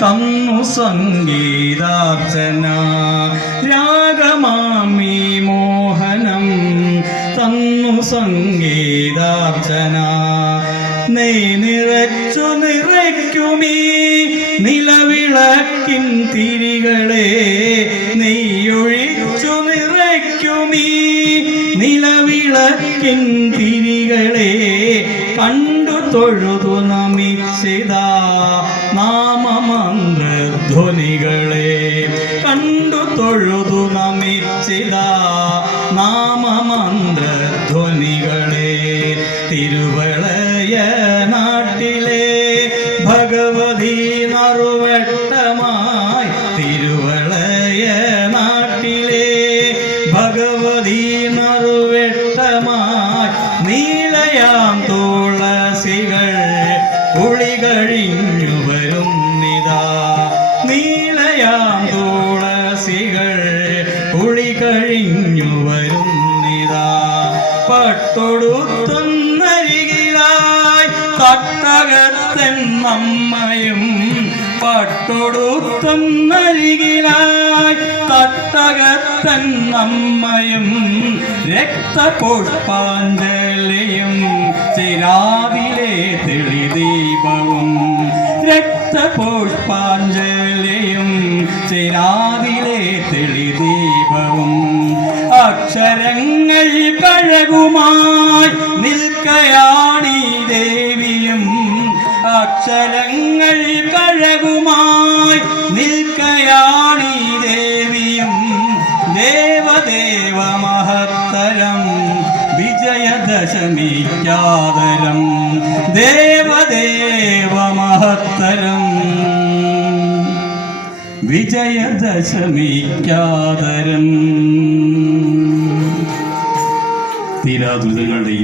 തന്നു സംഗീതാർച്ചന. രാഗമാമി മോഹനം തന്നു സംഗീതാർച്ചന. നെയ് നിറച്ചു നിറയ്ക്കുമീ നിലവിളക്കിൻ തിരികളെ, നെയ്യൊഴിച്ചു നിറയ്ക്കുമീ നിലവിളക്കിൻ തിരികളെ. കണ്ടു തൊഴുതു നമിച്ചിതാ നാമമന്ത്രധ്വനികളെ. കണ്ടു തൊഴുതു നമിച്ചിതാ നാമമന്ത്രധ്വനികളെ. തിരുവളയ നാട്ടിലെ ഭഗവതി നറുവട്ടമായി, തിരുവളയ നാട്ടിലെ ഭഗവതി നറുവട്ടമായി. നീലയാം തുളസികൾ കുളികഴിഞ്ഞു വരുന്നിതാ, നീലയാം തുളസികൾ കുളികഴിഞ്ഞു വരുന്നിതാ. പട്ടൊടുത്തുന്നരികിലായി തട്ടകത്തൻ അമ്മയും, പട്ടൊടുത്തുന്നരികിലായി തട്ടകത്തൻ അമ്മയും. രക്തപുഷ്പാഞ്ജലിയും ചിരാതിലെ തെളിദീപവും, രക്തപുഷ്പാഞ്ജലിയും ചിരാതിലെ തെളിദീപവും. അക്ഷരങ്ങൾ കഴകുമായി നിൽക്കയാണീ ദേവിയും, അക്ഷരങ്ങൾ കഴകുമായി നിൽക്കയാണീ ദേവിയും. ദേവദേവ മഹത്തരം വിജയദശമിക്കാദരം, ദേവദേവ മഹത്തരം വിജയദശമിക്കാദരം. തീരാദുരിതങ്ങളുടെയും